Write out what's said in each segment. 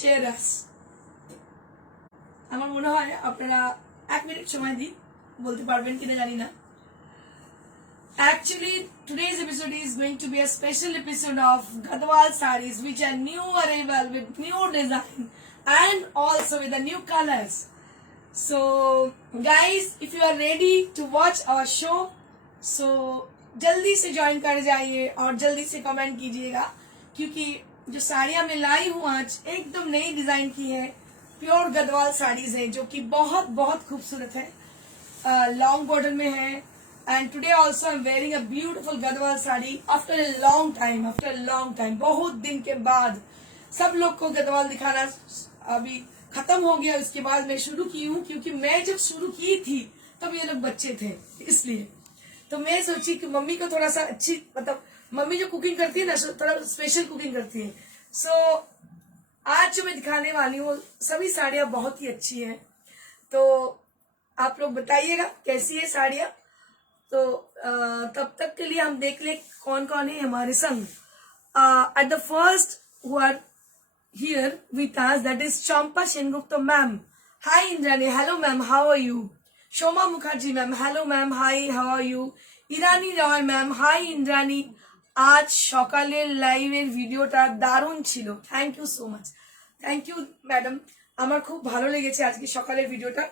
share us. আমার মনে হয় আপনারা 1 মিনিট সময় দিই, বলতে পারবেন কিনা জানি না। Actually, today's episode is going to be a special episode of Gadwal sarees, which are new arrival with new design and also with the new colors. So, guys, if you are ready to watch our show, so जल्दी से join कर जाइए और जल्दी से comment कीजिएगा, क्योंकि जो साड़ियाँ मैं लाई हूँ आज एकदम नई डिजाइन की है, प्योर गदवाल साड़ीज है जो कि बहुत बहुत खूबसूरत है, लॉन्ग बॉर्डर में है। And today also I am wearing a beautiful Gadwal sari after a long time, बहुत दिन के बाद सब लोग को गदवाल दिखाना अभी खत्म हो गया। उसके बाद मैं शुरू की हूँ, क्योंकि मैं जब शुरू की थी तब ये लोग बच्चे थे, इसलिए तो मैं सोची कि मम्मी को थोड़ा सा अच्छी, मतलब मम्मी जो कुकिंग करती है ना थोड़ा स्पेशल कुकिंग करती है। सो आज जो मैं दिखाने वाली हूँ सभी साड़ियाँ बहुत ही अच्छी हैं, तो आप लोग बताइएगा कैसी है साड़ियाँ। तो तब तक के लिए हम देख ले कौन कौन है हमारे संग। At the first who are here with us, that is Champa Sengupta ma'am. Hi Indrani, hello ma'am, how are you? Shoma Mukherjee ma'am, hello ma'am, hi, how are you? Irani Roy ma'am, hi Indrani. আজ সকালের লাইভের ভিডিওটা দারুণ ছিল, thank you so much, thank you madam, আমার খুব ভালো লেগেছে আজকে সকালের ভিডিওটা।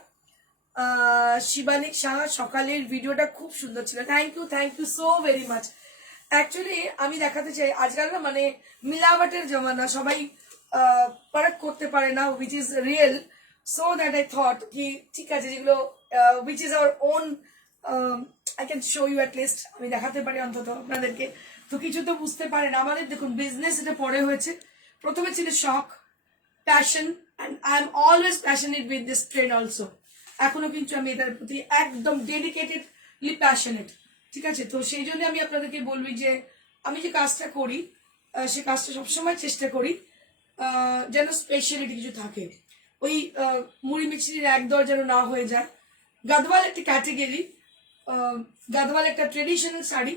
শিবানী সাহা, সকালের ভিডিওটা খুব সুন্দর ছিল, thank you so very much. Actually আমি দেখাতে চাই আজকাল না মানে মিলাবটের জমানা, সবাই পারক করতে পারে না which is real, so that I thought কি ঠিক আছে যেগুলো which is our own I can show you at least, আমি দেখাতে পারি অন্তত আপনাদেরকে। তো কিছু তো বুঝতে পারেন, আমাদের দেখুন বিজনেস এটা পরে হয়েছে, প্রথমে ছিল শখ, passion, and I am always passionate with this trend also। এখনো কিন্তু আমি এটার প্রতি একদম ডেডিকেটেডলি প্যাশনেট, ঠিক আছে। তো সেই জন্য আমি আপনাদেরকে বলবি যে আমি যে কাজটা করি সে কাজটা সবসময় চেষ্টা করি যেন স্পেশালিটি কিছু থাকে, ওই মুড়ি মিছিলির একদর যেন না হয়ে যায়। গাদওয়াল একটা ক্যাটেগরি, গাদওয়াল একটা ট্রেডিশনাল শাড়ি,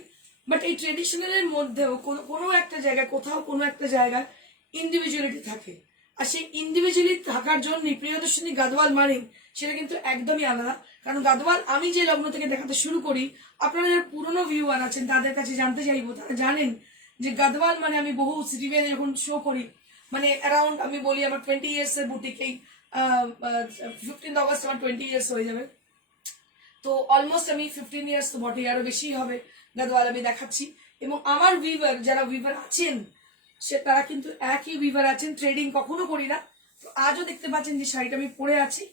বাট এই ট্রেডিশনালের মধ্যেও কোনো একটা জায়গায়, কোথাও কোনো একটা জায়গায় ইন্ডিভিজুয়ালিটি থাকে, আর সেই ইন্ডিভিজুয়ালিটি থাকার জন্যই প্রিয়দর্শনী গাদওয়াল মানে সেটা কিন্তু একদমই আলাদা। কারণ গাদওয়াল আমি যে লগ্ন থেকে দেখাতে শুরু করি, আপনারা যারা পুরনো ভিউয়ার আছেন তাদের কাছে জানতে চাইবো, তারা জানেন যে গাদওয়াল মানে আমি বহু সিটিভিতে যখন শো করি, মানে অ্যারাউন্ড আমি বলি আমার 20 ইয়ার্স এর বুটিক, এই 15 অগস্ট আমার 20 ইয়ার্স হয়ে যাবে। তো অলমোস্ট আমি 15 ইয়ার্স তো বটে, আরো বেশি হবে গাদওয়াল আমি দেখাচ্ছি। এবং আমার ভিউয়ার যারা ভিউয়ার আছেন সে তারা কিন্তু একই ভিউয়ার আছেন, ট্রেডিং কখনো করি না। তো আজও দেখতে পাচ্ছেন যে শাড়িটা আমি পরে আছি,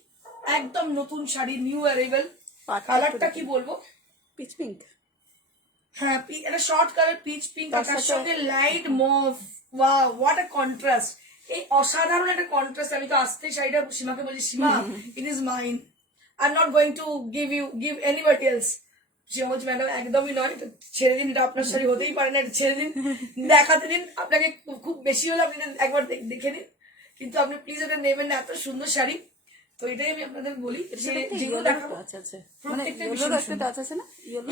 একদম নতুন শাড়ি, নিউ অ্যারাইভেল। কালারটা কি বলবো, পিচ পিঙ্ক, হ্যাঁ এটা শর্ট কালার পিচ পিঙ্ক, তার সঙ্গে light move, wow what a contrast, এই অসাধারণ একটা কন্ট্রাস্ট। আমি তো আসতেই শাড়িটা সীমাকে বলছি, Seema it is mine, I am not going to give anybody else. সে বলছে ম্যাডাম একদমই নয়, এটা ছেড়ে দিন, এটা আপনার শাড়ি হতেই পারে না, এটা ছেড়ে দিন, দেখাতে দিন, আপনাকে খুব বেশি হলে আপনি একবার দেখে নিন, কিন্তু আপনি প্লিজ এটা নেবেন না, এত সুন্দর শাড়ি। তো এটাই আমি আপনাদের বলি, যেগুলো দেখাবো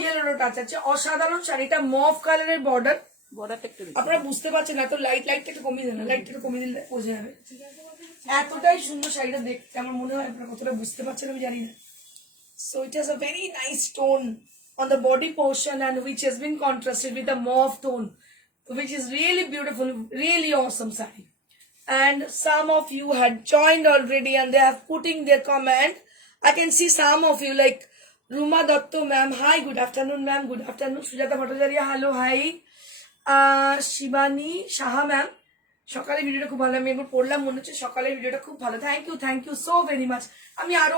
ইয়েলো টাচ আছে, অসাধারণ শাড়িটা মভ কালারের বর্ডার, আপনারা বুঝতে পারছেন এত লাইটটা একটু কমিয়ে দেন, লাইটটা একটু কমিয়ে দিলে বোঝা যাবে। এতটাই সুন্দর শাড়িটা দেখতে, আমার মনে হয় আপনারা কতটা বুঝতে পারছেন আমি জানি না। So it has a very nice tone on the body portion, and which has been contrasted with the mauve tone, which is really beautiful, really awesome saree. And some of you had joined already and they have putting their comment. I can see some of you like Ruma Datto ma'am, hi, good afternoon ma'am, good afternoon. Sujata Bhattacharya, hello, hi. Shibani Shaha ma'am, সকালে ভিডিওটা খুব ভালো, আমি একবার পড়লাম, মনে হচ্ছে সকালের ভিডিওটা খুব ভালো, thank you so very much. আমি আরো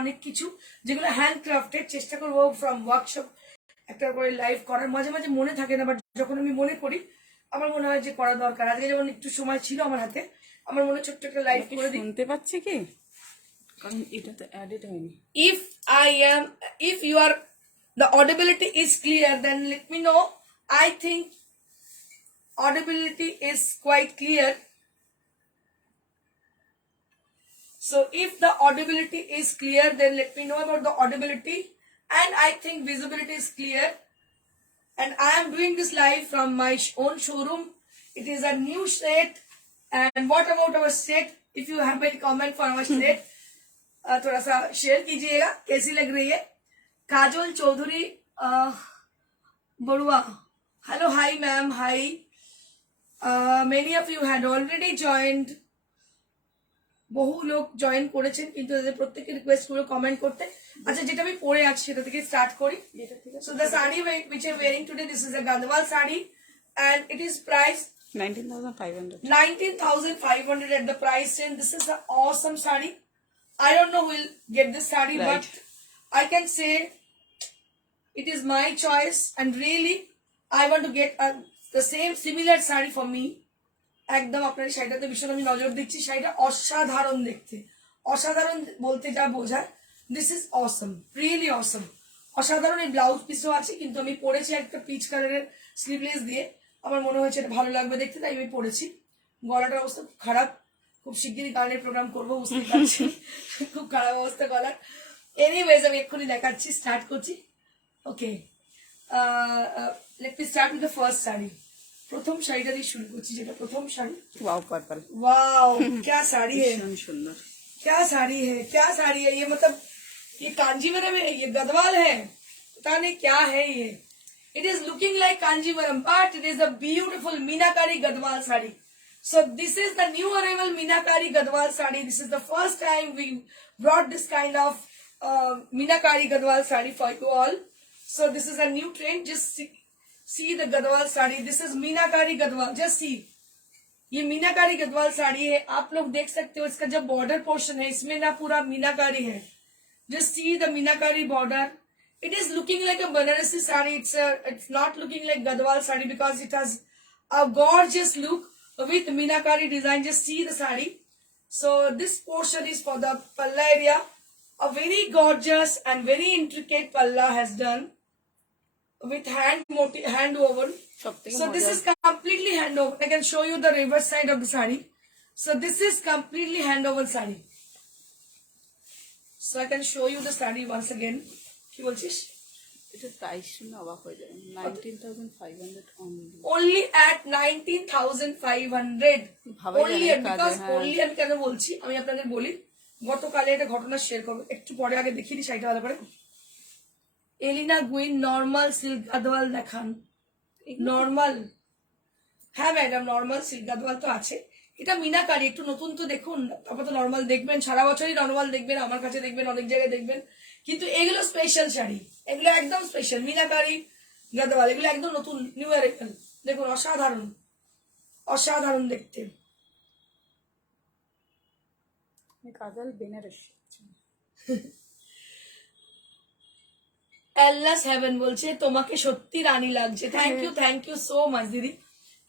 অনেক কিছু যেগুলো হ্যান্ড ক্রাফটেড চেষ্টা করবো ফ্রম ওয়ার্কশপ একটা করে লাইভ করার, মাঝে মাঝে মনে থাকে না, বাট যখন আমি মনে করি আমার মনে হয় যে করা দরকার। আজকে যেমন একটু সময় ছিল আমার হাতে, আমার মনে ছোট্ট একটা লাইভ করে দিই। শুনতে পাচ্ছি কি, কারণ এটা তো এডিট হয়নি। If you are the audibility is clear, then let me know. I think audibility is quite clear. So if the audibility is clear, then let me know about the audibility, and I think visibility is clear. And I am doing this live from my own showroom. It is a new set And what about our set? If you have any comment for our set, थोड़ा सा share कीजिएगा कैसी लग रही है. Kajol Chaudhary Barua, hello, hi ma'am, hi. Many of you had already joined. বহু লোক join করেছেন কিন্তু তাদের প্রত্যেকের রিকোয়েস্ট করে কমেন্ট করতে. আচ্ছা, যেটা আমি পরে আছি সেটা থেকে স্টার্ট করি. So the saree which I'm wearing today, this is a Gadwal saree and it is priced 19,500. 19,500 at the price range. This is an awesome saree. I don't know who will get this saree, Right. but I can say it is my choice and really I want to get the same similar saree for me. একদম আপনার শাড়িটাতে ভীষণ আমি নজর দিচ্ছি. শাড়িটা অসাধারণ দেখতে, অসাধারণ বলতে যা বোঝায়, দিস ইজ অসম, রিয়েলি অসম. অসাধারণ. এই ব্লাউজ পিসও আছে কিন্তু আমি পরেছি একটা পিচ কালারের স্লিভলেস দিয়ে. আমার মনে হয়েছে এটা ভালো লাগবে দেখতে, তাই আমি পরেছি. গলাটার অবস্থা খুব খারাপ, খুব শিগগিরই গানের প্রোগ্রাম করবো, বুঝতে পারছি. খুব খারাপ অবস্থা গলার. এনিওয়েজ আমি এক্ষুনি দেখাচ্ছি, স্টার্ট করছি. Okay, let me start with the first sari. প্রথম শাড়িটা দিয়ে শুরু করছি, যেটা প্রথম শাড়ি. Wow purple. वाओ, क्या साड़ी है, भीषण सुंदर. क्या साड़ी है, क्या साड़ी है ये. मतलब ये कांजीवरम है, ये गदवाल है, पता नहीं क्या है ये. It is looking like Kanjeevaram but it is a beautiful meenakari Gadwal sari. So this is the new arrival Meenakari Gadwal sari. This is the first time we brought this kind of Meenakari Gadwal sari for you all. So this is a new trend. Just see the Gadwal sari. This is Meenakari Gadwal. Just see. ये मीनाकारी गदवाल साड़ी है. आप लोग देख सकते हो इसका जब border portion है इसमें ना पूरा मीनाकारी है. Just see the meenakari border. It is looking like a Banarasi sari. It's not looking like Gadwal sari because it has a gorgeous look with Meenakari design. Just see the sari. So this portion is for the palla area. A very gorgeous and very intricate palla has done with hand woven. So this is completely hand woven. I can show you the reverse side of the sari. So this is completely hand woven sari. So I can show you the sari once again. কি বলছিস? এটা price শুনে অবাক হয়ে যায়. 19,500 only. Only at 19,500. ভাবাই যায় Only না at, কাজে, because হ্যাঁ। only আমি কেন বলছি আমি আপনাদের বলি. গতকালে একটা ঘটনা শেয়ার করবো, একটু পরে আগে দেখিয়ে দিই শাড়িটা ভালো করে. এলিনা গুইন নর্মাল সিল্ক গাদওয়াল দেখান. নর্মাল, হ্যাঁ ম্যাডাম, নর্মাল সিল্ক গাদওয়াল তো আছে. এটা মিনাকারি, একটু নতুন তো দেখুন, তারপর তো নর্মাল দেখবেন. সারা বছরই নর্মাল দেখবেন, আমার কাছে দেখবেন, অনেক জায়গায় দেখবেন. কিন্তু এগুলো স্পেশাল শাড়ি, এগুলো একদম স্পেশাল মিনাকারি গাদওয়াল. এগুলো একদম নতুন, নিউ অ্যারাইভাল. দেখুন অসাধারণ, অসাধারণ দেখতে. কাজল বেনারসি. এলনাস হেভেন বলছে তোমাকে সত্যি রানী লাগছে. থ্যাংক ইউ সো মাচ দিদি,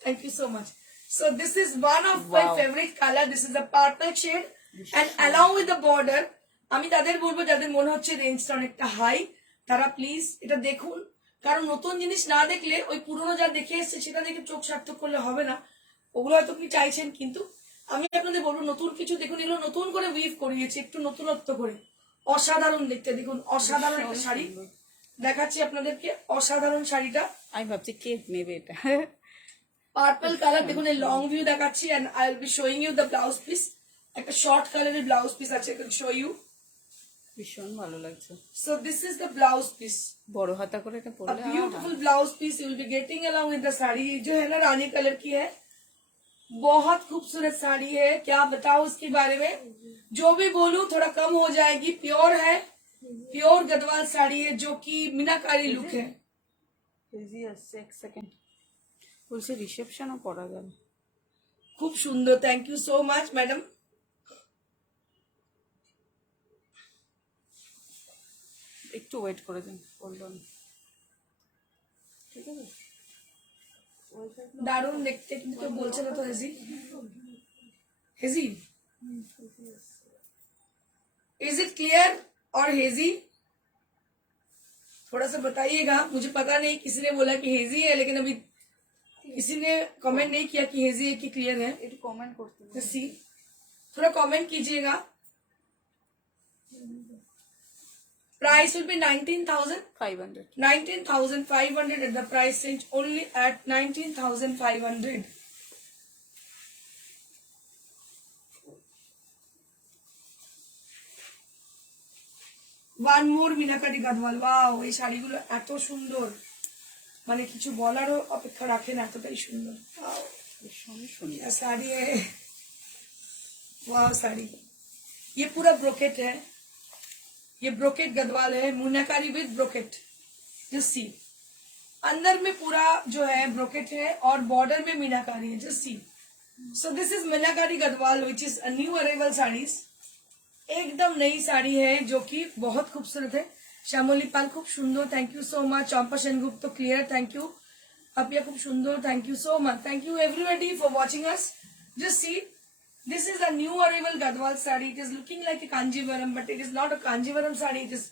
thank you so much. So this is one of my Wow. favorite color. This is the purple shade and along with the border. আমি তাদের বলবো যাদের মনে হচ্ছে রেঞ্জটা অনেকটা হাই, তারা প্লিজ এটা দেখুন. কারণ নতুন জিনিস না দেখলে ওই পুরনো যা দেখে এসছে সেটা দেখে চোখ সার্থক করলে হবে না. ওগুলো হয়তো আপনি চাইছেন, কিন্তু আমি আপনাদের বলবো নতুন কিছু দেখুন. এগুলো নতুন করে উইভ করিয়েছে, একটু নতুনত্ব করে. অসাধারণ দেখতে, দেখুন অসাধারণ একটা শাড়ি দেখাচ্ছি আপনাদেরকে. অসাধারণ শাড়িটা আমি ভাবছি কে নেবে এটা. Purple colour. দেখুন এই লং ভিউ দেখাচ্ছি and I will be showing you the blouse piece. একটা শর্ট কালারের ব্লাউজ পিস আছে, I can show you. ভীষণ ভালো লাগছে. So this is the blouse piece. বড় হাতা করে এটা A পরলে beautiful blouse piece you will be getting along with the sari. जो है ना रानी कलर की है, बहुत खूबसूरत साड़ी है. क्या बताओ उसके बारे में, जो भी बोलूं थोड़ा कम हो जाएगी. प्योर है, प्योर गदवाल साड़ी है जो कि मीनाकारी लुक है. এক সেকেন্ড বলছে রিসেপশনও পরা যাবে. खूब सुंदर. Thank you so much madam. একটু ওয়েট করে দিন. Hold on. ঠিক আছে. দারুণ দেখতে, কিন্তু কেউ বলছে না তো. Hazy, hazy, is it clear और हेजी? थोड़ा सा बताइएगा. मुझे पता नहीं, किसी ने बोला कि हेजी है लेकिन अभी किसी ने कमेंट नहीं किया कि हेजी है कि क्लियर है. একটু কমেন্ট করতে सी थोड़ा कमेंट कीजिएगा. Price will B 500. 19,500 at the price range, only at 19,500. One more meenakari Gadwal. Wow, এই শাড়িগুলো এত সুন্দর, মানে কিছু বলারও অপেক্ষা রাখে না, এতটাই সুন্দর। Wow, ভীষণই সুন্দর। क्या साड़ी है, वाह साड़ी। ये पूरा ब्रोकेट है, ये ब्रोकेट गदवाल है, मीनाकारी विद ब्रोकेट। जस्ट सी, अंदर में पूरा जो है ब्रोकेट है और बॉर्डर में मीनाकारी है। Just see, so this is meenakari Gadwal which is a new arrival saris. एकदम नई साड़ी है जो कि बहुत खूबसूरत है। श्यामली पाल खूब सुंदर, थैंक यू सो मच। चंपा सेनगुप्त तो क्लियर, थैंक यू। अपिया खूब सुंदर, thank you so much. Thank you everybody for watching us. Just see, this is a new arrival Gadwal sari. It is looking like a Kanjivaram, but it is not a Kanjivaram sari. It is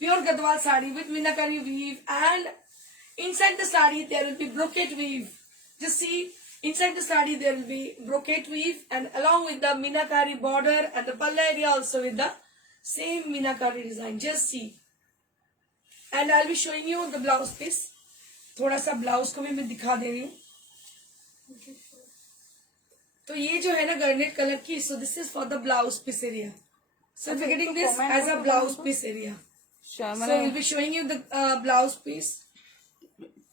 pure Gadwal sari with Meenakari weave, and inside the sari there will be brocade weave. Just see, inside the sari there will be brocade weave, and along with the Meenakari border and the palla area also with the same Meenakari design. Just see, and I'll be showing you the blouse piece. थोड़ा सा blouse को भी मैं दिखा दे रही हूँ। तो ये जो है ना गर्नेट कलर की, so this is for the blouse piece area. So we getting this as a blouse piece area. So will be showing you the blouse piece.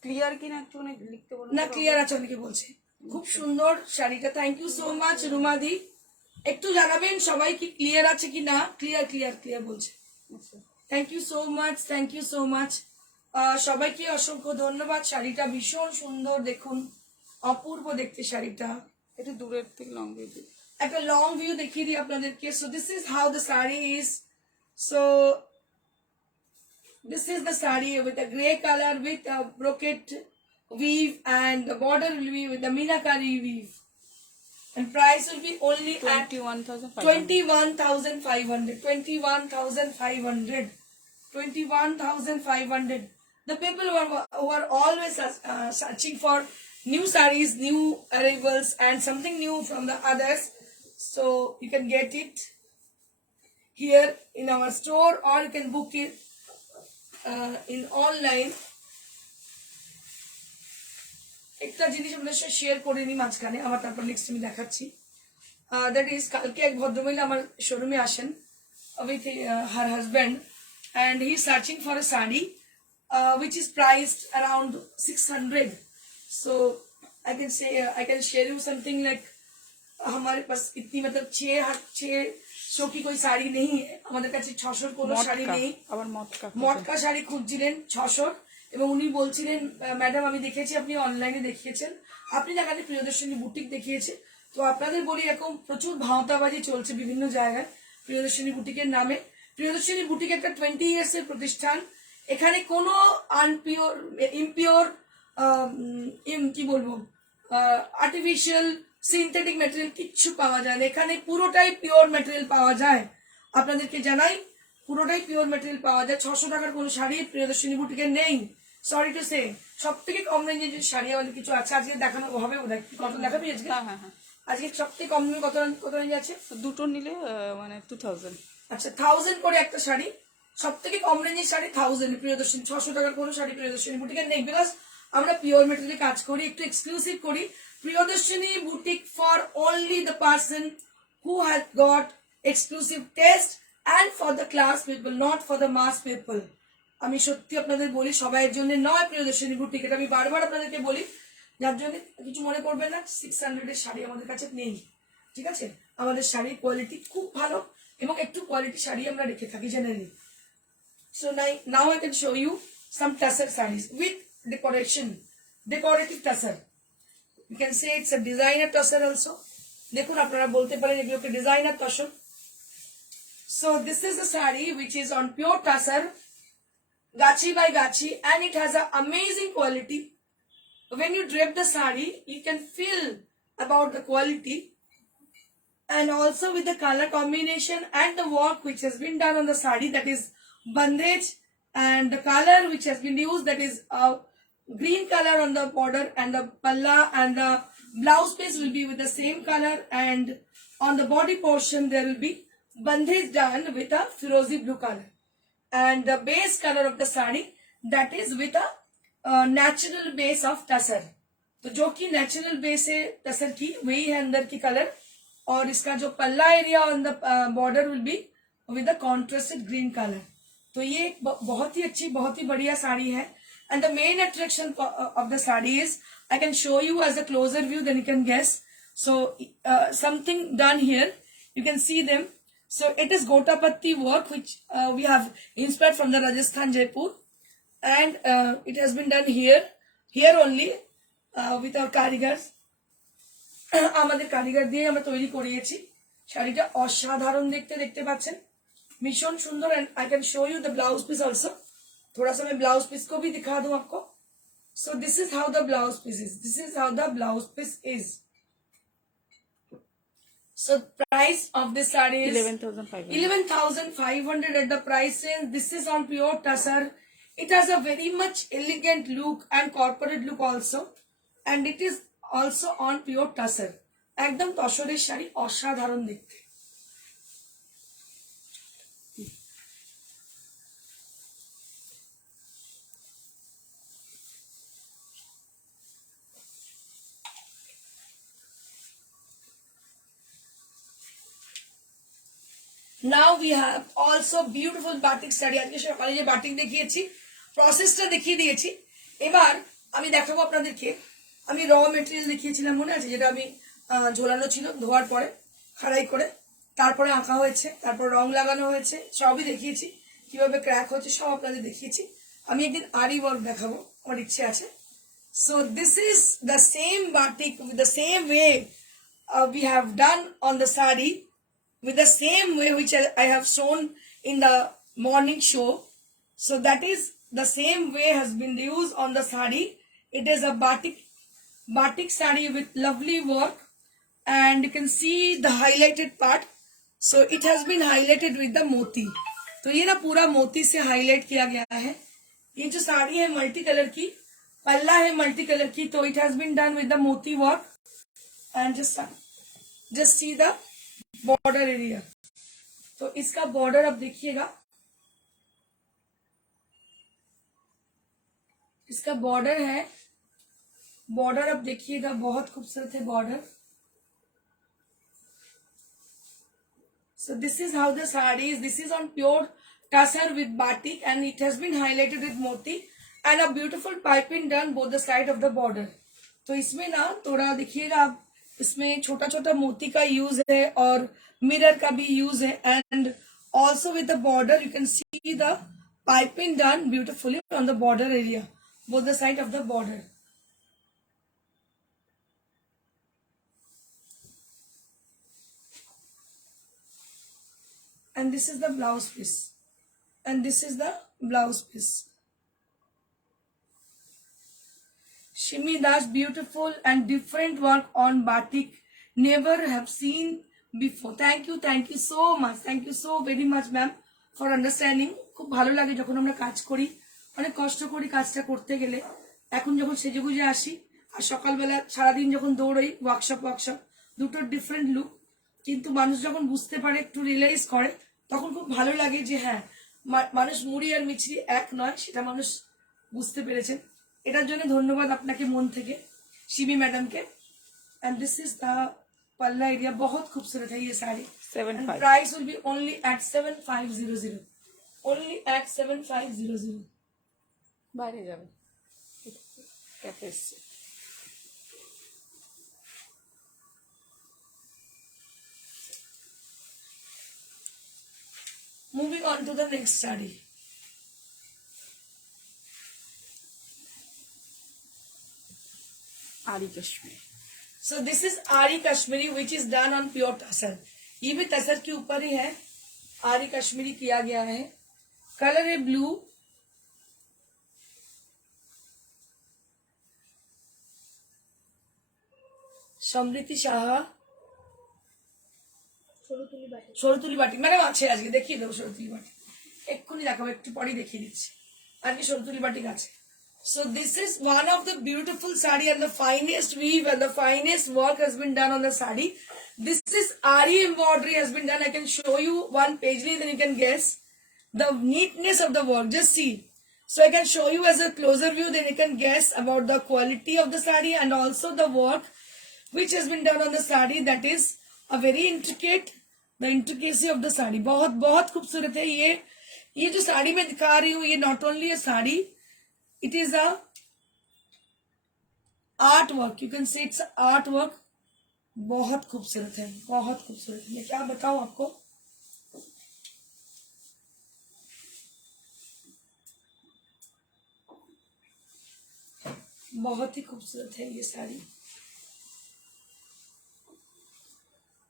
Clear কি না একটু লিখতে বলুন না ক্লিয়ার আছে অনেকে বলছে। খুব সুন্দর শাড়িটা, থ্যাংক ইউ সো মাচ রুমাদি। একটু জানাবেন সবাই কি ক্লিয়ার আছে কি না। ক্লিয়ার ক্লিয়ার ক্লিয়ার বলছে। Thank you so much, thank you so much. সবাইকে অসংখ্য ধন্যবাদ। শাড়িটা ভীষণ সুন্দর, দেখুন অপূর্ব দেখতে শাড়িটা। একটু দূরের থেকে লং ভিউ। একটা লং ভিউ দেখিয়ে দিই আপনাদেরকে। So this is how the sari is. So this is the saree with a grey color with a brocade weave, and the border will be with the Meenakari weave, and price will be only at 21,500. 21,500. The people who are always searching for new sarees, new arrivals, and something new from the others, so you can get it here in our store, or you can book it in online. একটা জিনিস আপনাদের সাথে share করে নিই মাঝখানে, আবার তারপর next আমি দেখাচ্ছি। দ্যাট ইজ, কালকে এক ভদ্রমহিলা আমার শোরুমে আসেন with her husband, and he is searching for a sari which is priced around 600. So I can say, I can share you something like हमारे पास इतनी मतलब 600 की कोई শাড়ি नहीं है, আমাদের কাছে 600 কোনো শাড়ি নেই। আবার মটকা শাড়ি খুঁজছিলেন 600, এবং উনি বলছিলেন ম্যাডাম আমি দেখেছি আপনি অনলাইনে দেখিয়েছেন, আপনি দেখাতে প্রিয়দর্শিনী বুটিক দেখিয়েছে। তো আপনাদের বলি এরকম প্রচুর ভাওতাবাজি চলছে বিভিন্ন জায়গায় প্রিয়দর্শিনী বুটিকের নামে। প্রিয়দর্শিনী বুটিক একটা 20 ইয়ার্স এর প্রতিষ্ঠান। এখানে কোনো আনপিওর ইমপিওর কি বলবো আর্টিফিশিয়াল সিনথেটিক ম্যাটেরিয়াল কিচ্ছু পাওয়া যায় না। এখানে পুরোটাই পিওর ম্যাটেরিয়াল পাওয়া যায়। আপনাদেরকে জানাই পুরোটাই পিওর ম্যাটেরিয়াল পাওয়া যায়। 600 টাকার কোনো শাড়ি প্রিয়দর্শিনী বুটিকে নেই, সরি টু সে। সব থেকে কম রেঞ্জের যে শাড়ি আমাদের কিছু আছে, আজকে দেখানো হবে, কত দেখাবি আজকে? হ্যাঁ হ্যাঁ, আজকে সব থেকে কম দামে কত রেঞ্জ আছে? দুটো নিলে মানে 2000। আচ্ছা, 1000 করে একটা শাড়ি। সব থেকে কম রেঞ্জের শাড়ি 1000 প্রিয়দর্শিনী। 600 টাকার কোনো শাড়ি প্রিয়দর্শিনী বুটিকে নেই, বিকজ আমরা পিওর মেটেরিয়ালে কাজ করি, একটু এক্সক্লুসিভ করি। Priyadarshini boutique for only the person who has got exclusive test and for the class people, not for the mass people. আমি সত্যি আপনাদের বলি সবাইয়ের জন্য নয় প্রিয়দর্শিনী বুটিক, এটা আমি বারবার আপনাদেরকে বলি, যার জন্য কিছু মনে করবেন না। 600 এর শাড়ি আমাদের কাছে নেই, ঠিক আছে? আমাদের শাড়ির কোয়ালিটি খুব ভালো, এবং একটু কোয়ালিটি শাড়ি আমরা রেখে থাকি generally. So now I can show you some tussar sarees with decorative tussar. You can say it's a designer tussar also. দেখুন আপনারা বলতে পারেন এগুলোকে designer tussar. So this is a saree which is on pure tussar, gachi by gachi, and it has an amazing quality. When you drape the saree, you can feel about the quality, and also with the color combination and the work which has been done on the saree, that is bandage, and the color which has been used, that is green color on the border, and the palla and the blouse piece will be with the same color, and on the body portion there will be bandage done with a firozi blue color, and the base color of the sari, that is with a natural base of tussar. तो जो कि natural base है टसर की, वही है अंदर की colour, और इसका जो पल्ला area on the border will be with the contrasted green colour. तो ये एक बहुत ही अच्छी बहुत ही बढ़िया साड़ी है. And the main attraction of the sari is I can show you as a closer view, then you can guess. So something done here, you can see them. So it is Gotapatti work which we have inspired from the Rajasthan Jaipur, and it has been done here only with our karigars. আমাদের কারিগর দিয়ে আমরা তৈরি করিয়েছি. শাড়িটা অসাধারণ দেখতে পাচ্ছেন, भीषण सुंदर. And I can show you the blouse piece also. थोड़ा सा मैं ब्लाउज पीस को भी दिखा दूं आपको. So this is how the blouse piece is. This is how the blouse piece is. So price of this saree is 11,500 at the price range. This is on pure tussar. It has a very much elegant look and corporate look also, and it is also on pure tussar. একদম তসরের শাড়ি, অসাধারণ দেখতে. Now we have also beautiful batik sari. আজকে সকালে যে batik দেখিয়েছি, প্রসেসটা দেখিয়ে দিয়েছি. এবার আমি দেখাবো আপনাদেরকে. আমি র মেটেরিয়াল দেখিয়েছিলাম, মনে আছে, যেটা আমি ঝোলানো ছিল ধোয়ার পরে খাড়াই করে, তারপরে আঁকা হয়েছে, তারপর রং লাগানো হয়েছে, সবই দেখিয়েছি. কিভাবে ক্র্যাক হচ্ছে সব আপনাদের দেখিয়েছি. আমি একদিন আরি ওয়ার্ক দেখাবো, আমার ইচ্ছে আছে. So this is the same batik with the same way we have done on the saree, with the same way which I have shown in the morning show. So that is the same way has been used on the saree. It is a batik saree with lovely work, and you can see the highlighted part. So it has been highlighted with the moti. तो ये ना पूरा मोती से highlight किया गया है. ये जो साड़ी है मल्टी कलर की, पल्ला है मल्टी कलर की, तो it has been done with the moti work. And just see the border area. तो इसका बॉर्डर अब देखिएगा, इसका बॉर्डर है, बॉर्डर अब देखिएगा, बहुत खूबसूरत है border. So this is how the saree is. This is on pure tussar with batik, and it has been highlighted with moti and a beautiful piping done both the side of the border. तो इसमें ना थोड़ा देखिएगा आप, इसमें छोटा छोटा मोती का यूज है और मिरर का भी यूज है. And also with the border you can see the piping done beautifully on the border area, both the side of the border. And this is the blouse piece, and this is the blouse piece. Shimmy Das, beautiful and different work on batik, never have seen before. Thank you so much, thank you so very much ma'am for understanding. খুব ভালো লাগে যখন আমরা কাজ করি, অনেক কষ্ট করি কাজটা করতে গেলে. এখন যখন সেজেগুজে আসি আর সকালবেলা সারাদিন যখন দৌড়ই, ওয়ার্কশপ দুটো ডিফারেন্ট লুক, কিন্তু মানুষ যখন বুঝতে পারে, একটু রিয়েলাইজ করে, তখন খুব ভালো লাগে যে হ্যাঁ, মানুষ মুড়ি আর মিছরি এক নয়, সেটা মানুষ বুঝতে পেরেছেন. এটার জন্য ধন্যবাদ আপনাকে মন থেকে, শিবি ম্যাডামকে. And this is the palla area. बहुत खूबसूरत है ये sari. Price will be only at 7500. Only at 7500. বাইরে যাবে cafe. Moving on to the next saree. Ari Kashmiri. So this is Ari Kashmiri which is done on pure tussar. ये भी तसर के ऊपर ही है, आरी कश्मीरी किया गया है. कलर है ब्लू. সমৃদ্ধি সাহা, সরতুলি বাটি ম্যাডাম আছে, আজকে দেখিয়ে দেবো সরতুলি বাটি, এক্ষুনি দেখাবো, একটু পরেই দেখিয়ে দিচ্ছি. আজকে সরতুলি বাটিক আছে. So this is one of the beautiful saree, and the finest weave and the finest work has been done on the saree. This is Ari embroidery has been done. I can show you one pagely, then you can guess the neatness of the work. Just see. So I can show you as a closer view, then you can guess about the quality of the saree and also the work which has been done on the saree. That is a very intricate, the intricacy of the saree. बहुत खूबसूरत है ये. ये जो साड़ी मैं दिखा रही हूँ, ये not only a sari, it is a art work, you can say it's art work. बहुत खूबसूरत है, बहुत खूबसूरत। मैं क्या बताऊं आपको, बहुत ही खूबसूरत है ये साड़ी।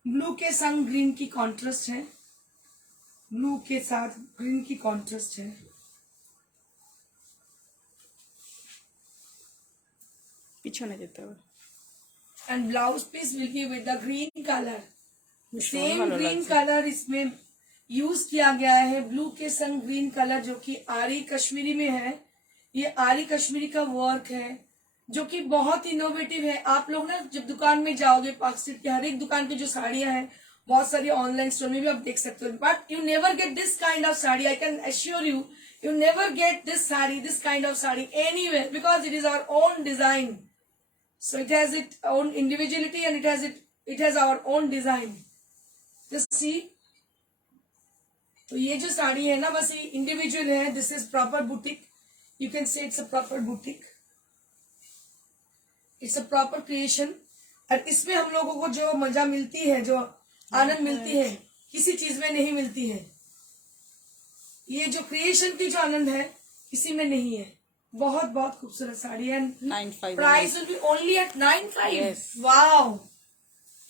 ब्लू के संग ग्रीन की कॉन्ट्रास्ट है, ब्लू के साथ ग्रीन की कॉन्ट्रास्ट है। পিছনে যেতে হবে। And blouse piece will be with the green colour, भीषण सेम ভালো ग्रीन লাগছে। कलर इसमें यूज किया गया है, ब्लू के संग ग्रीन कलर, जो कि आरी कश्मीरी में है। ये आरी कश्मीरी का वर्क है जो कि बहुत इनोवेटिव है। आप लोग ना जब दुकान में जाओगे, पार्क स्ट्रीट की हर एक दुकान पे जो साड़ियां हैं, बहुत सारी ऑनलाइन स्टोर में भी आप देख सकते हो, but you never get this kind of sari. I can assure you, you never get this sari, this kind of sari anywhere, because it is our own design. So it has its own individuality and it has our own design. Just see. तो ये जो साड़ी है ना, बस ये individual है। This is proper boutique, you can say it's a proper boutique, it's a proper creation. और इसमें हम लोगों को जो मजा मिलती है, जो आनंद मिलती है, किसी चीज में नहीं मिलती है। ये जो क्रिएशन की जो आनंद है, किसी में नहीं है। बहुत बहुत खूबसूरत साड़ी है। 95 price will be only at 95। Yes. Wow,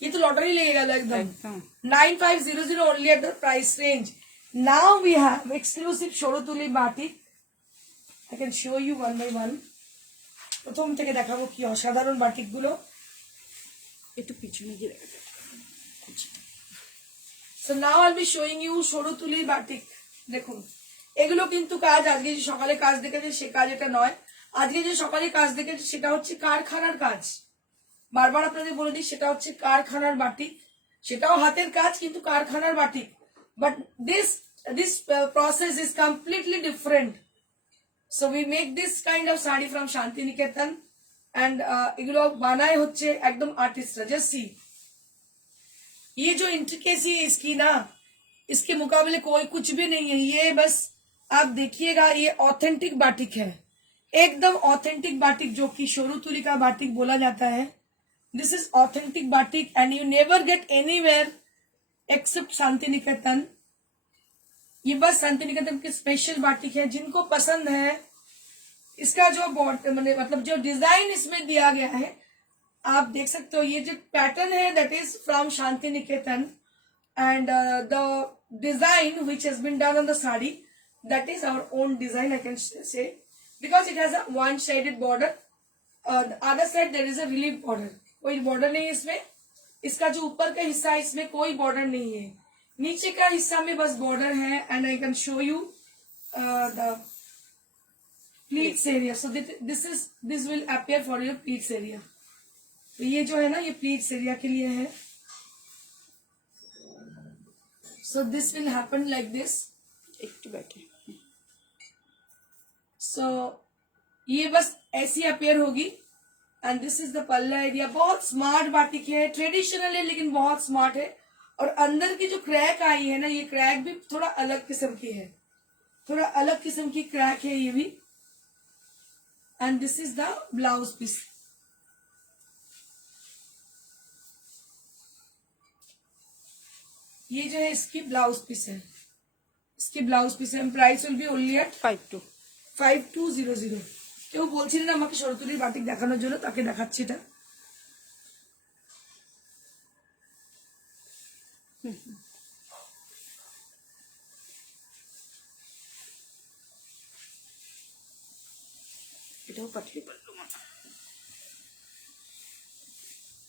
ये तो लॉटरी लगेगा एकदम। एकदम। 9500 only at the price range. Now we have exclusive Shorotuli batik. I can show you one by one. প্রথম থেকে দেখাবো কি অসাধারণ বাটিক গুলো। একটু পিছনে গিয়ে দেখা যায়। So now I'll be showing you Shorotuli batik. দেখুন, এগুলো কিন্তু কাজ, আজকে যে সকালে কাজ দেখেছে সে কাজ এটা নয়। আজকে যে সকালে কাজ দেখেছে সেটা হচ্ছে কারখানার কাজ। বারবার আপনাদের বলে দিই, সেটা হচ্ছে কারখানার বাটিক। সেটাও হাতের কাজ, কিন্তু কারখানার batik. But this process is completely different. So we make this kind of sari from Shanti Niketan and এগুলো বানায় হচ্ছে একদম आर्टिस्टরা। जस्ट सी, ये जो इंट्रिकेसी है इसकी ना, इसके मुकाबले कोई कुछ भी नहीं है। ये बस आप देखिएगा, ये ऑथेंटिक बाटिक है, एकदम ऑथेंटिक बाटिक, जो कि शोरूतुली का बाटिक बोला जाता है। This is authentic batik and you never get anywhere except Santiniketan. ये बस शांति निकेतन की स्पेशल बाटिक है। जिनको पसंद है, इसका जो मतलब जो डिजाइन इसमें दिया गया है, आप देख सकते हो। ये जो पैटर्न है that is from Shanti Niketan and the design which has been done on the sari, that is our own design, I can say, because it has a one sided border, the other side there is a relief border. कोई border नहीं है इसमें। इसका जो ऊपर का हिस्सा है, इसमें कोई border नहीं है। नीचे का हिस्सा में बस border है। and I can show you the pleats area. So this will appear for your pleats area. तो ये जो है ना, ये pleats area के लिए है। So this will happen like this. একটু बैठे। So ये बस ऐसी अपेयर होगी and this is the palla area. बहुत स्मार्ट बाटिक है, ट्रेडिशनल है लेकिन बहुत स्मार्ट है। और अंदर की जो क्रैक आई है ना, ये क्रैक भी थोड़ा अलग किस्म की है, थोड़ा अलग किस्म की क्रैक है ये भी। And this is the blouse piece. ये जो है इसकी ब्लाउज पीस है, इसकी ब्लाउज पीस है। Price will be only at 5200। কেউ বলছিলেন আমাকে শরতুলির বাটিক দেখানোর জন্য, তাকে দেখাচ্ছি এটা। এটাও পাঠিয়ে পারলো না।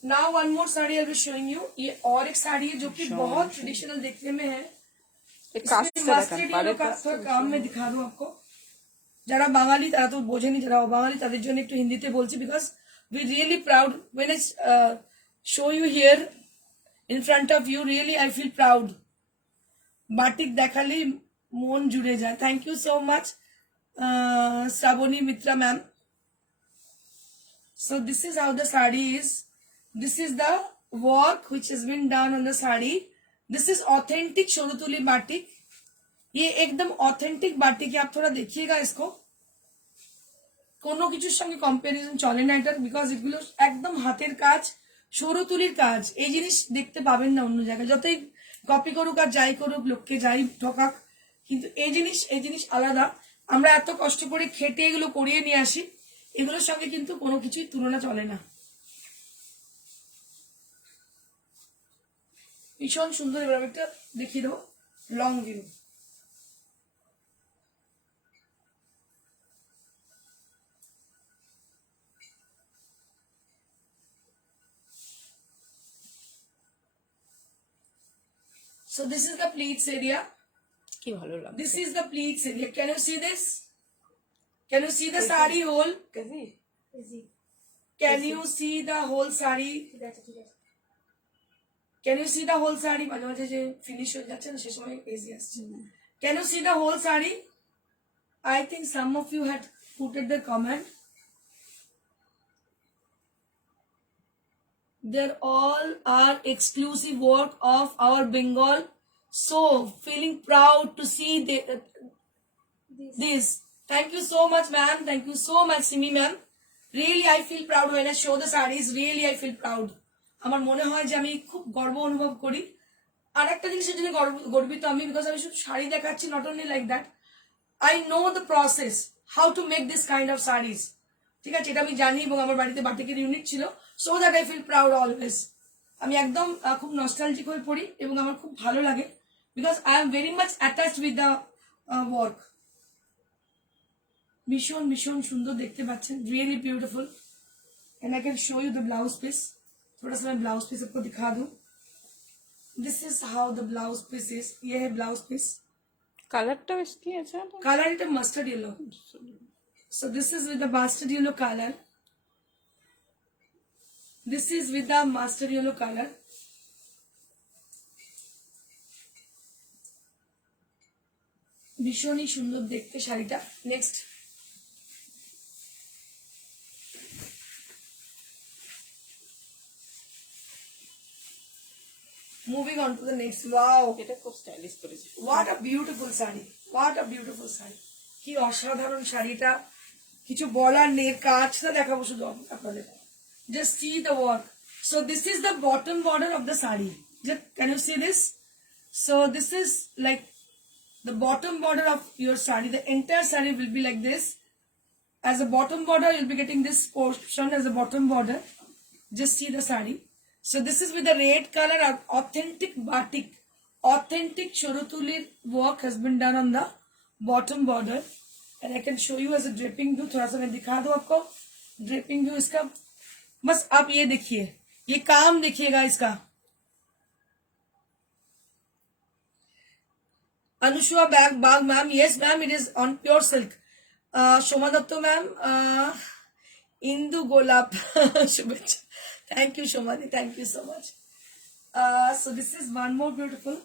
Now one more sari I will showing you. ये और एक साड़ी है जो कि बहुत ट्रेडिशनल देखने में है। थोड़ा काम में दिखा दूं आपको। যারা বাঙালি তারা তো বোঝেনি, যারা অবাঙালি তাদের জন্য একটু হিন্দিতে বলছি, because we really proud when I show you here in front of you, really I feel proud. Batik দেখালে মন জুড়ে যায়। Thank you so much Shrabani Mitra ma'am. So this is how the sari is. This is the work which has been done on the sari. This is authentic Shorutuli batik. ये एकदम authentic batik है, आप थोड़ा देखिएगा इसको, কোনো কিছুর সঙ্গে কম্পারিজন চলে না এটার, বিকজ এগুলো একদম হাতের কাজ, সরু তুলির কাজ। এই জিনিস দেখতে পাবেন না অন্য জায়গায়, যতই কপি করুক আর যাই করুক, লোককে যাই ঠকাক, কিন্তু এই জিনিস আলাদা। আমরা এত কষ্ট করে খেটে এগুলো করিয়ে নিয়ে আসি, এগুলোর সঙ্গে কিন্তু কোনো কিছুই তুলনা চলে না। ভীষণ সুন্দর। এবার আমি একটা দেখিয়ে দেবো long view. So this is the pleats area. কি ভালো লাগছে। This is the pleats area. Can you see this? Can you see the sari whole? Can you see the whole sari? Can you see the whole sari? মাঝে মাঝে যে finish হয়ে যাচ্ছে না, সে সময় এজি আসছে। Can you see the whole sari? I think some of you had put the comment. They're all are exclusive work of our Bengal. So feeling proud to see this. Thank you so much, ma'am. Thank you so much, Simi ma'am. Really, I feel proud when I show the sarees. Really, I feel proud. আমার মনে হয় যে আমি খুব গর্ব অনুভব করি। আর একটা জিনিসের জন্য গর্বিত আমি, বিকজ আমি শুধু শাড়ি দেখাচ্ছি, not only like that, I know the process how to make this kind of series. ঠিক আছে, এটা আমি জানি, এবং আমার বাড়িতে বাটিকের ইউনিট ছিল, so that I feel proud always. আমি একদম খুব নস্টালজিক হয়ে পড়ি এবং আমার খুব ভালো লাগে, because I am very much attached with the work. ভীষণ ভীষণ সুন্দর দেখতে পাচ্ছেন, really beautiful. And I can show you the blouse piece. थोड़ा सा मैं ब्लाउज पीस आपको दिखा दूं। This is how the blouse piece is. ये है ब्लाउज पीस। কালারটা বেশ কি আছে? Colour it mustard yellow. So this is with the mustard yellow colour. This is with the mustard yellow colour. ভীষণই সুন্দর দেখতে শাড়িটা। Next moving on to the next. Wow, এটা খুব স্টাইলিশ করেছে। what a beautiful sari, what a beautiful sari. কি অসাধারণ শাড়িটা, কিছু বলার নেই। কাজটা দেখাবো শুধু আপনাদের, just see the work. So this is the bottom border of the saree. Can you see this? So this is like the bottom border of your saree. The entire saree will be like this. As a bottom border, you'll be getting this portion as a bottom border. Just see the saree. So this is with the red color, authentic batik, authentic chorutulir work has been done on the bottom border. And I can show you as a draping view. थोड़ा सा मैं दिखा दूं आपको draping view इसका। बस आप ये देखिए, ये काम देखिएगा इसका। अनुष्वा बाग ma'am, yes ma'am, it is on pure silk. Shoma Datto ma'am, Indu Golap, Shubhacha. Thank you Shomadi, thank you so much. So this is one more beautiful,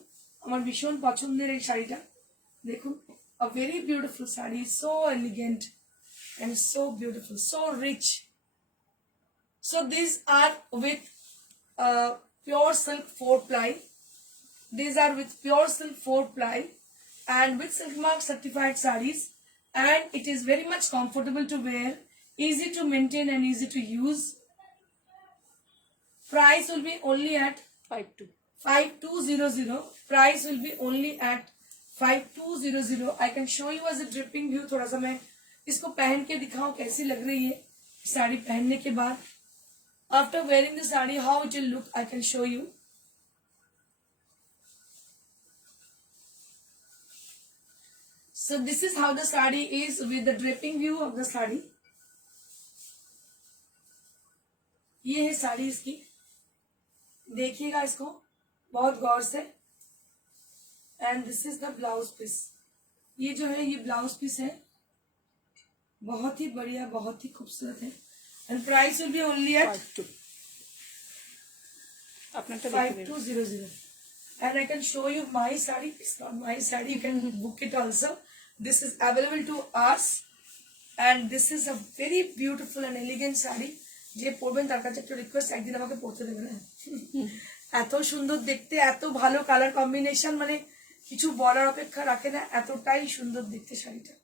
আমার ভীষণ পছন্দের এই শাড়িটা দেখুন। A very beautiful saree, so elegant and so beautiful, so rich. So these are with pure silk 4-ply. These are with pure silk 4-ply and with Silk Mark certified sarees, and it is very much comfortable to wear, easy to maintain and easy to use. Price will be only at 5200. Price will be only at 5200. I can show you as a dripping view. थोड़ा सा मैं इसको पहन के दिखाऊं कैसी लग रही है साड़ी पहनने के बाद। After wearing the sari, how it will look, I can show you. So this is how the sari is with the dripping view of the sari. ये है साड़ी इसकी, देखिएगा इसको बहुत गौर से। And this is the blouse piece. ये जो है ये ब्लाउज पीस है, बहुत ही बढ़िया, बहुत ही खूबसूरत है। And price will be only at 5200. And I can show you my saree. It's not my saree, you can book it also. This is available to us, and this is a very beautiful and elegant saree. যে পরবেন তার কাছে একটা request, একদিন আমাকে পরতে দেবেন। এত সুন্দর দেখতে, এত ভালো কালার কম্বিনেশন, মানে কিছু বলার অপেক্ষা রাখে না, এতটাই সুন্দর দেখতে শাড়িটা।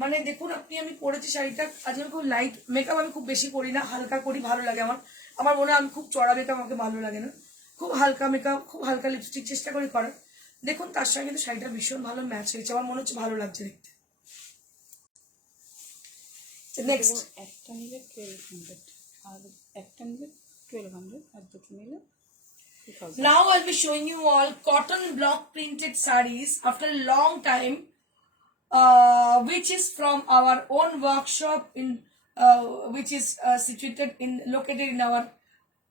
মানে দেখুন আপনি, আমি পরেছি শাড়িটা, আজকে আমি খুব লাইট মেকআপ, আমি খুব বেশি করি না, হালকা করি, ভালো লাগে আমার। আমার মনে হয় আমি খুব চড়া মেকআপ আমাকে ভালো লাগে না, খুব হালকা মেকআপ, খুব হালকা লিপস্টিক চেষ্টা করি করার। দেখুন তার সঙ্গে কিন্তু শাড়িটা ভীষণ ভালো ম্যাচ হয়েছে, আমার মনে হচ্ছে ভালো লাগছে দেখতে। নেক্সট একটা নিলে 1200, আর একটা নিলে 1200, আর দুটো নিলে 2000। now I'll be showing you all cotton block printed sarees after a long time, which is from our own workshop in which is located in our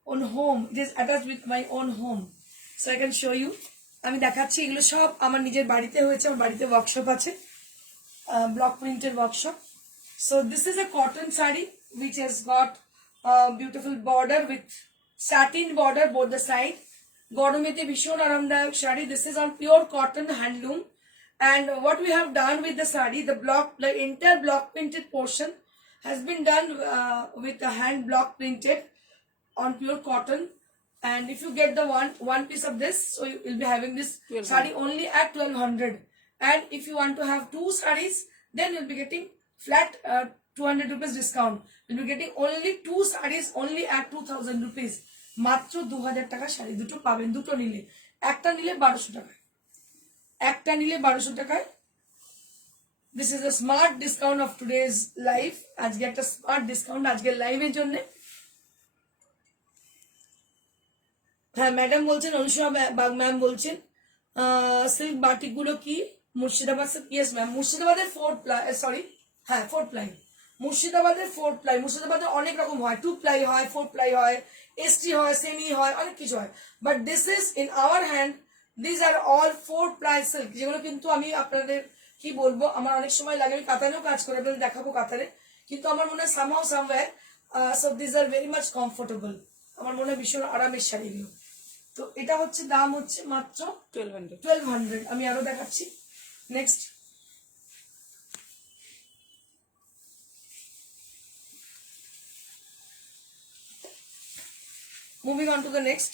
own home. It is attached with my own home, so I can show you. আমি দেখাচ্ছি, এগুলো সব আমার নিজের বাড়িতে হয়েছে, আমার বাড়িতে ওয়ার্কশপ আছে, ব্লক প্রিন্টের workshop. So this is a cotton saree which has got a beautiful border with satin border both the side. গরমেতে ভীষণ আরামদায়ক sari. This is on pure cotton handloom, and what we have done with the saree, the entire block printed portion has been done with the hand block printed on pure cotton. And if you get the one piece of this, so you will be having this 1200. saree only at 1200. And if you want to have two sarees, then you'll be getting flat 200 rupees discount. You'll be getting only two sarees only at 2000 rupees. মাত্র 2000 টাকা শাড়ি দুটো পাবেন, দুটো নিলে। একটা নিলে 1200 টাকায়, একটা নিলে 1200 টাকায়। This is a smart discount of today's life. আজকে একটা স্মার্ট ডিসকাউন্ট আজকের লাইভের জন্য। হ্যাঁ ম্যাডাম বলছেন, অনুষ্কা বাগ ম্যাম বলছেন সিল্ক বাটিক গুলো কি মুর্শিদাবাদ? ইয়েস ম্যাম, মুর্শিদাবাদের 4 প্লাই, সরি হ্যাঁ 4 প্লাই, মুর্শিদাবাদের 4 প্লাই। মুর্শিদাবাদে অনেক রকম হয়, 2 প্লাই হয়, 4 প্লাই হয়, এসটি হয়, সেমি হয়, অনেক কিছু হয়। But this is in our hand, this are all 4 ply silk, যেগুলো কিন্তু আমি আপনাদের কি বলবো, আমার অনেক সময় লাগে, আমি কাতারেও কাজ করে আপনাদের দেখাবো কাতারে, কিন্তু আমার মনে হয় somehow somewhere so this are very much comfortable. আমার মনে হয় ভীষণ আরামের শাড়িগুলো। তো এটা হচ্ছে দাম হচ্ছে মাত্র 1200। আমি আরো দেখাচ্ছি। Next moving on to the next.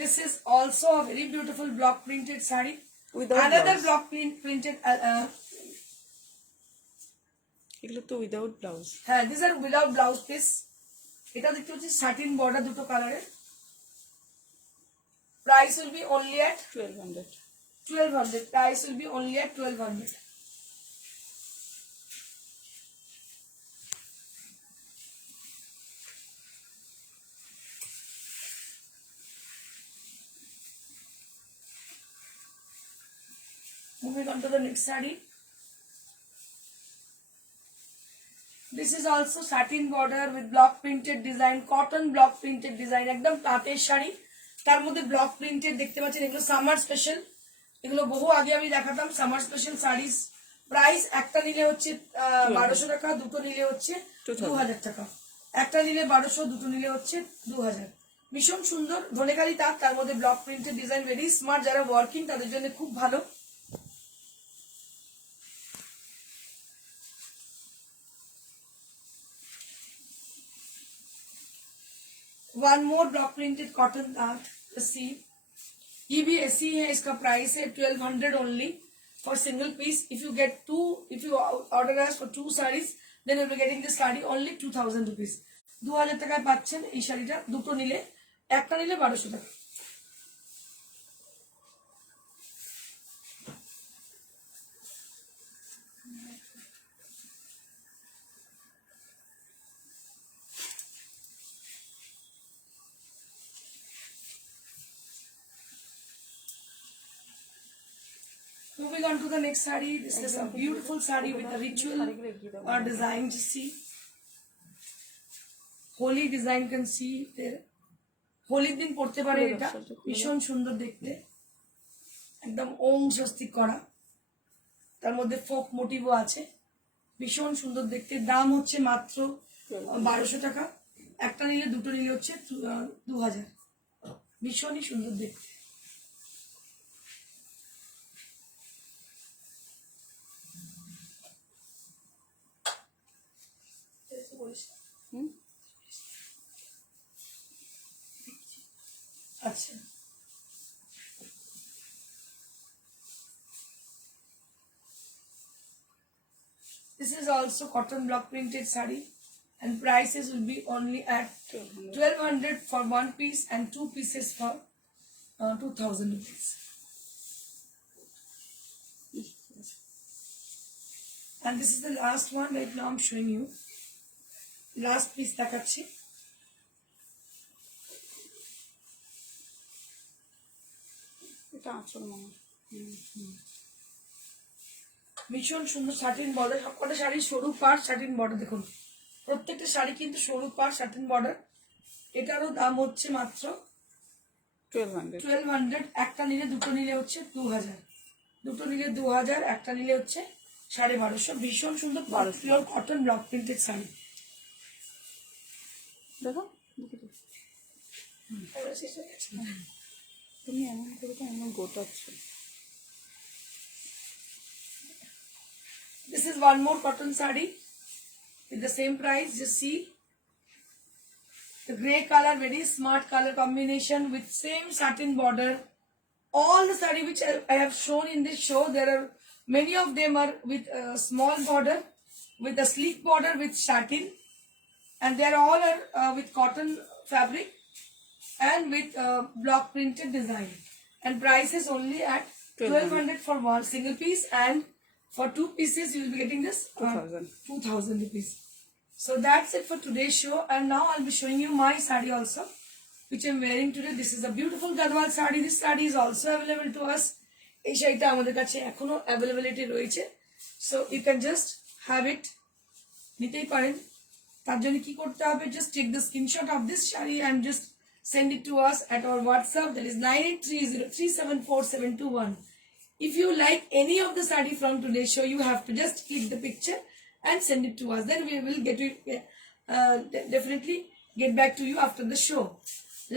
This is also a very beautiful block printed saree. Without Another blouse. block printed এগুলো তো উইদাউট ব্লাউজ। হ্যাঁ this are without blouse piece. এটা দেখতে হচ্ছে সাটিন বর্ডার দুটো কালারের। Price will be only at 1200। 1200। Price will be only at 1200। Moving on to the next saree. This is also satin border with block printed design, cotton block printed design, একদম তাঁতের শাড়ি, তার মধ্যে block printed দেখতে পাচ্ছেন। এগুলো summer special, এগুলো বহু আগে আমি দেখাতাম সামার স্পেশাল শাড়িস। প্রাইস একটা নিলে হচ্ছে 1200 টাকা, দুটো নিলে হচ্ছে 2000 টাকা। একটা নিলে 1200, দুটো নিলে হচ্ছে 2000। ভীষণ সুন্দর ধনেকালি তাঁত, তার মধ্যে block printed design, very smart, যারা ওয়ার্কিং তাদের জন্য খুব ভালো। One more block printed cotton तांत, सी ये भी ऐसी है। इसका प्राइस है 1200 only for single piece. If you get two, if you order us for two sarees, then you'll be getting this saree only 2000 rupees. 2000 টাকায় পাচ্ছেন এই শাড়িটা, দুটো নিলে, একটা নিলে 1200 টাকা। Moving on to the next saree. This is a beautiful saree with a ritual or design. To see holy design, can see there. হোলির দিন পড়তে পারে এটা, ভীষণ সুন্দর দেখতে, একদম ওম স্বস্তিক করা, তার মধ্যে ফোক মোটিভও আছে, ভীষণ সুন্দর দেখতে। দাম হচ্ছে মাত্র 1200 টাকা। একটা নিলে, দুটো নিলে হচ্ছে 2000। ভীষণই সুন্দর দেখতে। আচ্ছা This is also cotton block printed sari, and prices will be only at 1200. 1200 for one piece and two pieces for 2000 rupees. Yes. And this is the last one right now I'm showing you. Last piece দেখাচ্ছি. এটা আঁচল মনে হয়। ভীষণ সুন্দর satin border, সবকটা শাড়ি সরু পাড় শাটিন বর্ডার। দেখুন প্রত্যেকটা শাড়ি কিন্তু সরু পাড় শাটিন বর্ডার। এটারও দাম হচ্ছে মাত্র 1200। 1200। একটা নিলে দুটো নিলে হচ্ছে 2000, দুটো নিলে 2000, একটা নিলে হচ্ছে 1250। ভীষণ সুন্দর pure cotton block printed sari. দেখো তুমি এমন করে তো এমন গোটাচ্ছ। This is one more cotton sari with the same price. Just see the grey color, very smart color combination with same satin border. All the sari which I have shown in this show, there are many of them are with a small border, with a sleek border with satin, and they are all with cotton fabric and with block printed design. And price is only at 1200 for one single piece, and for two pieces you will be getting this 2000 rupees. So that's it for today's show, and now I'll be showing you my sari also, which I'm wearing today. This is a beautiful Gadwal sari. This sari is also available to us. এই শাড়িটা আমাদের কাছে এখনো availability রয়েছে, so you can just have it, নিতেই পারেন। তার জন্য কি করতে হবে, just take the screenshot of this sari and just send it to us at our WhatsApp, that is 9830374721. If you like any of the sari from today's show, you have to just click the picture and send it to us. Then we will get it, definitely get back to you after the show.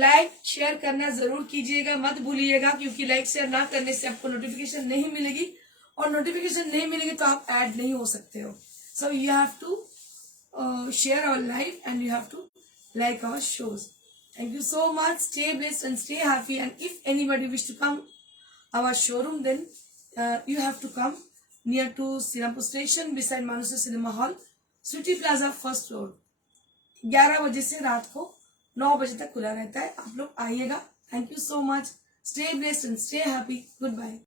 Like share करना जरूर कीजिएगा, मत भूलिएगा, क्योंकि like share ना करने से आपको नोटिफिकेशन नहीं मिलेगी, और नोटिफिकेशन नहीं मिलेगी तो आप ऐड नहीं हो सकते हो. So you have to share our live and you have to like our shows. Thank you so much. Stay blessed and stay happy. And if anybody wish to come our showroom, then you have to come near to Srinampur station beside Manusya Cinema Hall, City Plaza, first floor. 11 बजे से रात को 9 बजे तक खुला रहता है, आप लोग आइएगा. Thank you so much. Stay blessed and stay happy. Good bye.